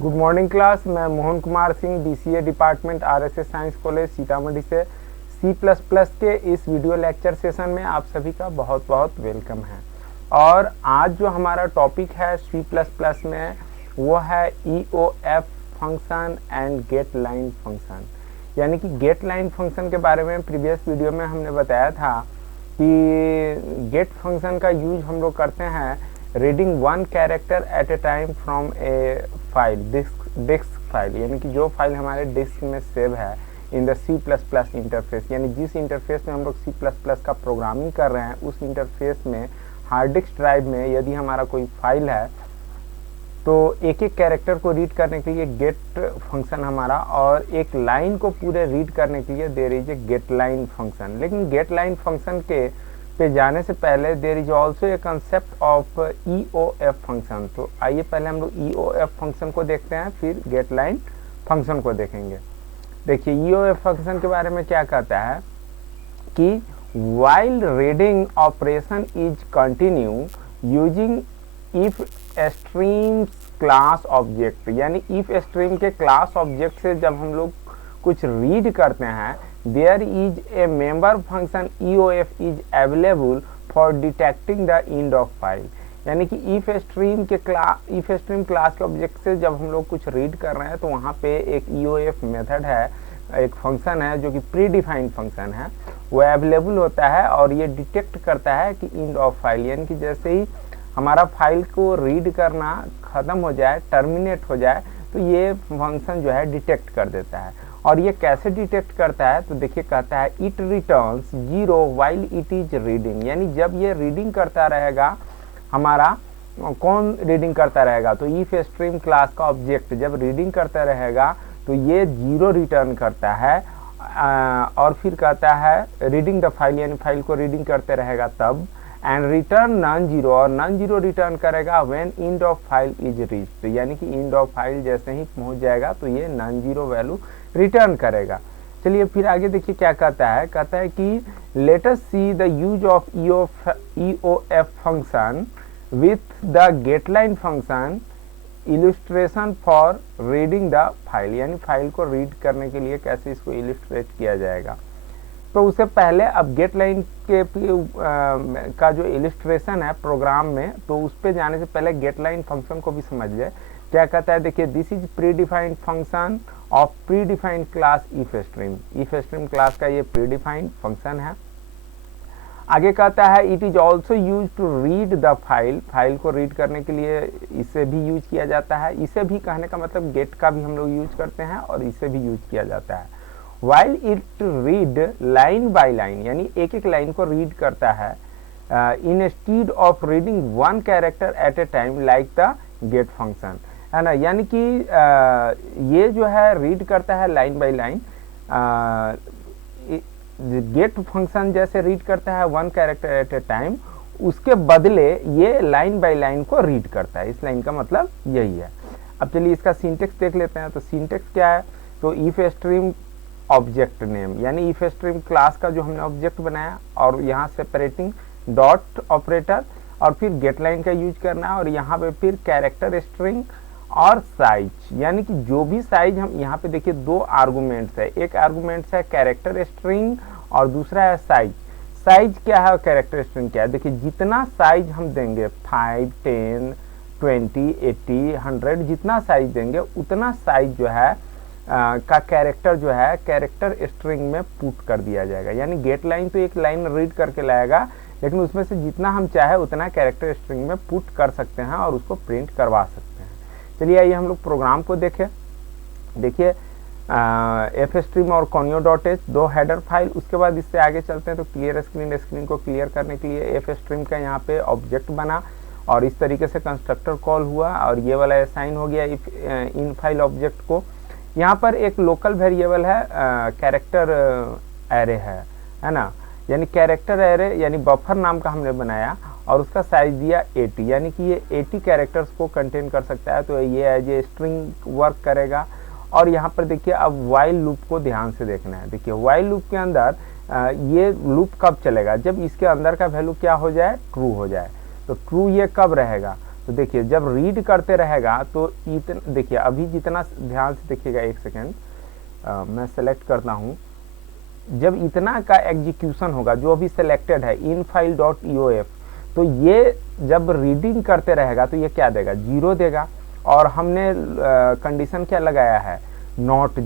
Good morning class. मैं Mohan Kumar Singh, BCA department, RSS science college Sitamarhi से C plus plus के इस वीडियो लेक्चर सेशन में आप सभी का बहुत बहुत वेलकम है। और आज जो हमारा टॉपिक है सी प्लस प्लस में वो है EOF function and get line function. यानी कि गेट लाइन फंक्शन के बारे में प्रीवियस वीडियो में हमने बताया था कि गेट फंक्शन का यूज हम लोग करते हैं reading one character at a time from A file, disc file, यानी कि जो फाइल हमारे डिस्क में सेव है इन द C++ इंटरफेस, यानी जिस इंटरफेस में हम लोग C++ का प्रोग्रामिंग कर रहे हैं उस इंटरफेस में हार्ड डिस्क ड्राइव में यदि हमारा कोई फाइल है तो एक एक कैरेक्टर को रीड करने के लिए गेट फंक्शन हमारा, और एक लाइन को पूरे रीड करने के लिए there is a get line function. लेकिन गेट लाइन फंक्शन के पे जाने से पहले there is also a concept of EOF function. तो आइए पहले हम लोग EOF फंक्शन को देखते हैं, फिर गेट लाइन फंक्शन को देखेंगे। देखिए EOF फंक्शन के बारे में क्या कहता है कि while reading operation is continue using if stream class object, यानी if stream के क्लास ऑब्जेक्ट से जब हम लोग कुछ रीड करते हैं there is a member function EOF is available for detecting the end of file। यानी कि if stream क्लास के ऑब्जेक्ट से जब हम लोग कुछ रीड कर रहे हैं तो वहाँ पे एक EOF मेथड है, एक फंक्शन है जो कि प्री डिफाइंड फंक्शन है, वो अवेलेबल होता है और ये डिटेक्ट करता है कि एंड ऑफ फाइल, यानी कि जैसे ही हमारा फाइल को रीड करना ख़त्म हो जाए, टर्मिनेट हो जाए, तो ये फंक्शन जो है डिटेक्ट कर देता है। और ये कैसे डिटेक्ट करता है तो देखिए कहता है it returns 0 while it is reading, यानी जब ये रीडिंग करता रहेगा, हमारा कौन रीडिंग करता रहेगा तो इफ स्ट्रीम क्लास का ऑब्जेक्ट जब रीडिंग करता रहेगा तो ये 0 रिटर्न करता है। और फिर कहता है रीडिंग द फाइल, यानी फाइल को रीडिंग करते रहेगा तब, एंड रिटर्न नॉन जीरो, और नॉन जीरो रिटर्न करेगा when end of file is reached, यानी कि एंड ऑफ फाइल जैसे ही पहुंच जाएगा तो ये नॉन जीरो वैल्यू रिटर्न करेगा। चलिए फिर आगे देखिए क्या कहता है कि let us see the use of EOF function with the get line function illustration for reading the file, यानी फाइल को रीड करने के लिए कैसे इसको इलस्ट्रेट किया जाएगा। तो उससे पहले अब गेट लाइन के का जो इलस्ट्रेशन है प्रोग्राम में, तो उस पे जाने से पहले गेट लाइन फंक्शन को भी समझ ले। क्या कहता है देखिए this is predefined function of predefined class if stream class का ये प्री डिफाइंड फंक्शन है। आगे कहता है it is also use to read the file को रीड करने के लिए इसे भी यूज किया जाता है। इसे भी कहने का मतलब गेट का भी हम लोग यूज करते हैं और इसे भी यूज किया जाता है। while it read line by line, यानी एक एक लाइन को रीड करता है instead of reading one character at a time like the get function, है ना। यानी कि ये जो है रीड करता है line by line, get function जैसे रीड करता है one character at a time, उसके बदले ये लाइन बाय लाइन को रीड करता है। इस लाइन का मतलब यही है। अब चलिए इसका सिंटेक्स देख लेते हैं। तो सिंटेक्स क्या है तो इफ स्ट्रीम ऑब्जेक्ट नेम, यानी इफ स्ट्रीम क्लास का जो हमने ऑब्जेक्ट बनाया और यहाँ सेपरेटिंग डॉट ऑपरेटर, और फिर गेट लाइन का यूज करना है, और यहाँ पे फिर कैरेक्टर स्ट्रिंग और साइज, यानी कि जो भी साइज हम यहाँ पे देखिए दो आर्गुमेंट्स है, एक आर्गुमेंट्स है कैरेक्टर स्ट्रिंग और दूसरा है साइज। साइज क्या है और कैरेक्टर स्ट्रिंग क्या है, देखिए जितना साइज हम देंगे 5, 10, 20, 80, 100, जितना साइज देंगे उतना साइज जो है का कैरेक्टर जो है कैरेक्टर स्ट्रिंग में पुट कर दिया जाएगा। यानी गेट लाइन तो एक लाइन रीड करके लाएगा, लेकिन उसमें से जितना हम चाहे उतना कैरेक्टर स्ट्रिंग में पुट कर सकते हैं और उसको प्रिंट करवा सकते हैं। चलिए आइए हम लोग प्रोग्राम को देखें। देखिए एफ स्ट्रीम और conio.h दो हेडर फाइल, उसके बाद इससे आगे चलते हैं तो क्लियर स्क्रीन को क्लियर करने के लिए एफ स्ट्रीम का यहाँ पे ऑब्जेक्ट बना और इस तरीके से कंस्ट्रक्टर कॉल हुआ और ये वाला असाइन हो गया इफ इन फाइल ऑब्जेक्ट को। यहाँ पर एक लोकल वेरिएबल है कैरेक्टर एरे है ना, यानी कैरेक्टर एरे यानी बफर नाम का हमने बनाया और उसका साइज दिया 80, यानी कि ये 80 कैरेक्टर्स को कंटेन कर सकता है। तो ये एज ए स्ट्रिंग वर्क करेगा। और यहाँ पर देखिए अब वाइल लूप को ध्यान से देखना है। देखिए वाइल लूप के अंदर ये लूप कब चलेगा, जब इसके अंदर का वैल्यू क्या हो जाए, ट्रू हो जाए। तो ट्रू ये कब रहेगा, तो देखिए जब रीड करते रहेगा तो इतना, देखिए अभी जितना ध्यान से देखिएगा, एक सेकेंड मैं सेलेक्ट करता हूँ, जब इतना का एग्जीक्यूशन होगा जो अभी सिलेक्टेड है infile.eof, तो ये जब रीडिंग करते रहेगा तो ये क्या देगा, 0 देगा। और हमने कंडीशन क्या लगाया है, नॉट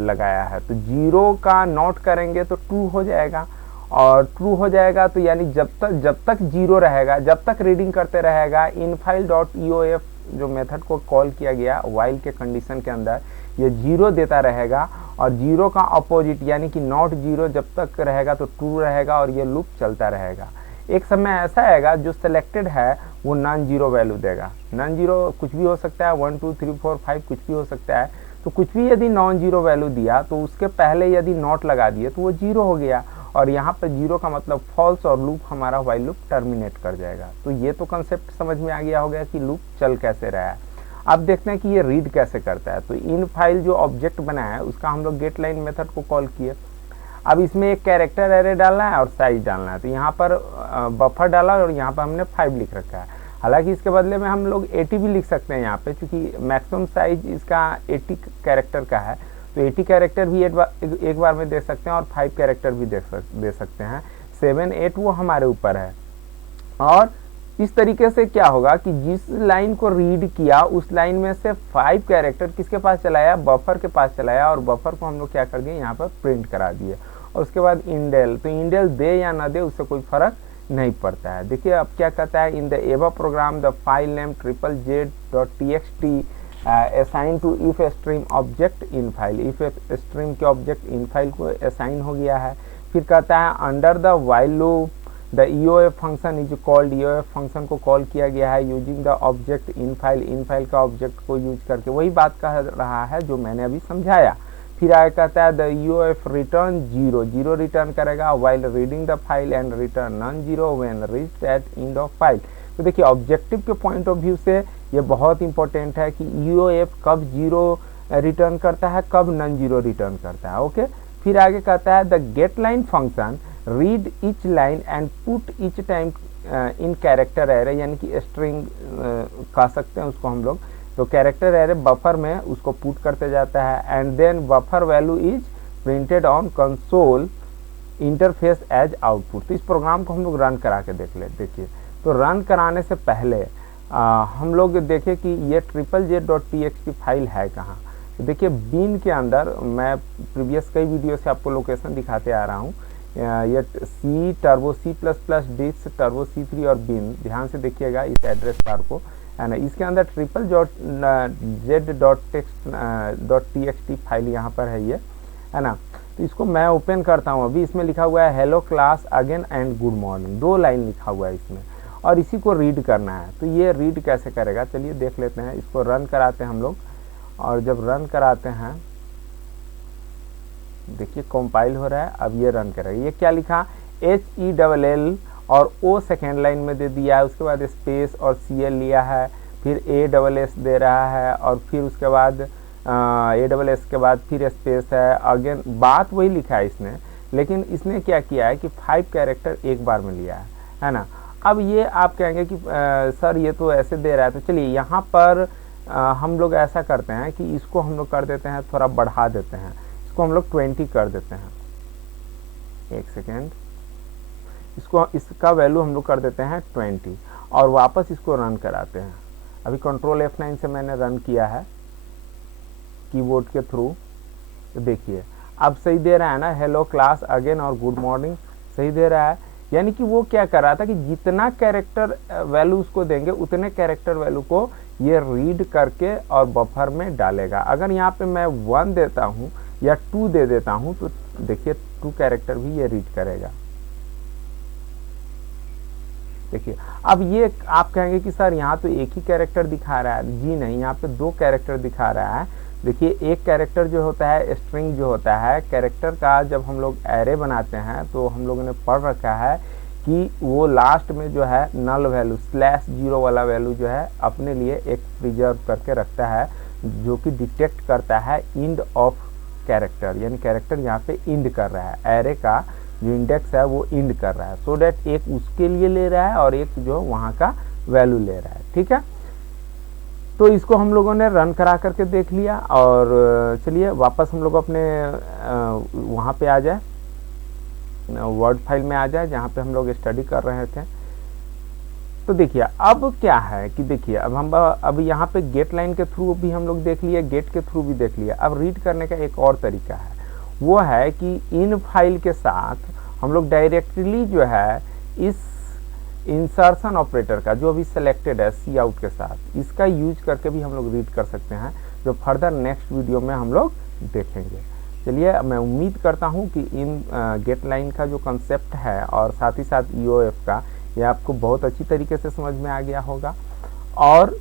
लगाया है, तो 0 का नॉट करेंगे तो ट्रू हो जाएगा, और ट्रू हो जाएगा तो यानी जब तक 0 रहेगा, जब तक रीडिंग करते रहेगा, infile.eof जो मेथड को कॉल किया गया वाइल के कंडीशन के अंदर, ये 0 देता रहेगा, और 0 का अपोजिट यानी कि नॉट 0 जब तक रहेगा तो ट्रू रहेगा, और ये लूप चलता रहेगा। एक समय ऐसा आएगा जो सिलेक्टेड है वो नॉन जीरो वैल्यू देगा। नॉन जीरो कुछ भी हो सकता है, 1 2 3 4 5 कुछ भी हो सकता है। तो कुछ भी यदि नॉन जीरो वैल्यू दिया तो उसके पहले यदि नॉट लगा दिए तो वो 0 हो गया, और यहाँ पर 0 का मतलब फॉल्स, और लूप हमारा वाइल लूप टर्मिनेट कर जाएगा। तो ये तो कंसेप्ट समझ में आ गया होगा कि लूप चल कैसे रहा है। अब देखते हैं कि ये रीड कैसे करता है। तो इन फाइल जो ऑब्जेक्ट बनाया है उसका हम लोग गेट लाइन मेथड को कॉल किए। अब इसमें एक कैरेक्टर एरे डालना है और साइज डालना है। तो यहाँ पर बफर डाला और यहाँ पर हमने 5 लिख रखा है। हालांकि इसके बदले में हम लोग 80 भी लिख सकते हैं यहाँ पे, क्योंकि मैक्सिमम साइज इसका 80 कैरेक्टर का है। तो 80 कैरेक्टर भी एक बार में दे सकते हैं और 5 कैरेक्टर भी दे सकते हैं। 7 8 वो हमारे ऊपर है। और इस तरीके से क्या होगा कि जिस लाइन को रीड किया उस लाइन में से 5 कैरेक्टर किसके पास चलाया, बफर के पास चलाया, और बफर को हम लोग क्या कर दिए, यहाँ पर प्रिंट करा दिए। और उसके बाद इंडेल, तो इंडेल दे या ना दे उससे कोई फर्क नहीं पड़ता है। देखिए अब क्या कहता है, in the above program the file name ZZZ.txt assign to if stream object in file. If stream के ऑब्जेक्ट इन फाइल को असाइन हो गया है। फिर कहता है under the while loop the EOF function is called. EOF function को call किया गया है using the object in file का ऑब्जेक्ट को यूज करके। वही बात कह रहा है जो मैंने अभी समझाया। फिर आगे कहता है द EOF रिटर्न 0 रिटर्न करेगा while reading the file and return non 0 when reached eight end of file. तो देखिए ऑब्जेक्टिव के पॉइंट ऑफ व्यू से ये बहुत इंपॉर्टेंट है कि EOF कब 0 रिटर्न करता है, कब नॉन 0 रिटर्न करता है। ओके। फिर आगे कहता है the get line function read each line and put each time in character array, यानी कि स्ट्रिंग कह सकते हैं उसको हम लोग। तो कैरेक्टर एरे बफर में उसको पुट करते जाता है and then buffer value is printed on console interface as output. तो इस प्रोग्राम को हम लोग रन करा के देख ले। देखिए तो रन कराने से पहले हम लोग देखें कि ये ZZZ.txt फाइल है कहाँ। तो देखिए बिन के अंदर, मैं प्रीवियस कई वीडियो से आपको लोकेशन दिखाते आ रहा हूँ। ये C turbo C++ disk turbo C3 और बिन, ध्यान से देखिएगा इस एड्रेस बार को, है ना। इसके अंदर ZZZ.txt फाइल यहाँ पर है ये, है ना। तो इसको मैं ओपन करता हूँ। अभी इसमें लिखा हुआ है hello class again and good morning, 2 line लिखा हुआ है इसमें, और इसी को रीड करना है। तो ये रीड कैसे करेगा चलिए देख लेते हैं। इसको रन कराते हैं हम लोग, और जब रन कराते हैं देखिए कंपाइल हो रहा है। अब ये रन करेगा। ये क्या लिखा, HELL और O सेकेंड लाइन में दे दिया है, उसके बाद स्पेस और CL लिया है, फिर ASS दे रहा है, और फिर उसके बाद ASS के बाद फिर स्पेस है। अगेन बात वही लिखा है इसने, लेकिन इसने क्या किया है कि 5 कैरेक्टर एक बार में लिया है ना। अब ये आप कहेंगे कि सर ये तो ऐसे दे रहा है। तो चलिए यहाँ पर हम लोग ऐसा करते हैं कि इसको हम लोग कर देते हैं, थोड़ा बढ़ा देते हैं, इसको हम लोग 20 कर देते हैं। एक सेकेंड, इसका वैल्यू हम लोग कर देते हैं 20, और वापस इसको रन कराते हैं। अभी कंट्रोल F9 से मैंने रन किया है कीबोर्ड के थ्रू। तो देखिए अब सही दे रहा है ना, हेलो क्लास अगेन और गुड मॉर्निंग सही दे रहा है। यानी कि वो क्या कर रहा था कि जितना कैरेक्टर वैल्यू उसको देंगे उतने कैरेक्टर वैल्यू को ये रीड करके और बफर में डालेगा। अगर यहाँ पे मैं 1 देता हूँ या 2 दे देता हूँ तो देखिए 2 कैरेक्टर भी ये रीड करेगा। देखिए अब ये आप कहेंगे कि सर यहाँ तो एक ही कैरेक्टर दिखा रहा है। जी नहीं, यहाँ पे 2 कैरेक्टर दिखा रहा है। देखिए एक कैरेक्टर जो होता है, स्ट्रिंग जो होता है, कैरेक्टर का जब हम लोग एरे बनाते हैं तो हम लोगों ने पढ़ रखा है कि वो लास्ट में जो है नल वैल्यू /0 वाला वैल्यू जो है अपने लिए एक प्रिजर्व करके रखता है, जो कि डिटेक्ट करता है इंड ऑफ कैरेक्टर, यानी कैरेक्टर यहाँ पे इंड कर रहा है। एरे का जो इंडेक्स है वो इंड कर रहा है, सो डैट एक उसके लिए ले रहा है और एक जो वहाँ का वैल्यू ले रहा है। ठीक है, तो इसको हम लोगों ने रन करा करके देख लिया। और चलिए वापस हम लोग अपने वहाँ पे आ जाए, वर्ड फाइल में आ जाए जहाँ पे हम लोग स्टडी कर रहे थे। तो देखिए अब क्या है कि देखिए अब यहाँ पे गेट लाइन के थ्रू भी हम लोग देख लिए, गेट के थ्रू भी देख लिया। अब रीड करने का एक और तरीका है, वो है कि इन फाइल के साथ हम लोग डायरेक्टली जो है इस इंसर्शन ऑपरेटर का जो अभी सिलेक्टेड है सी आउट के साथ, इसका यूज करके भी हम लोग रीड कर सकते हैं, जो फर्दर नेक्स्ट वीडियो में हम लोग देखेंगे। चलिए मैं उम्मीद करता हूँ कि इन गेट लाइन का जो कंसेप्ट है और साथ ही साथ ईओएफ का, ये आपको बहुत अच्छी तरीके से समझ में आ गया होगा। और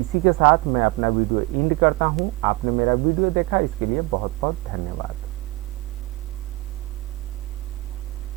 इसी के साथ मैं अपना वीडियो एंड करता हूँ। आपने मेरा वीडियो देखा, इसके लिए बहुत बहुत धन्यवाद।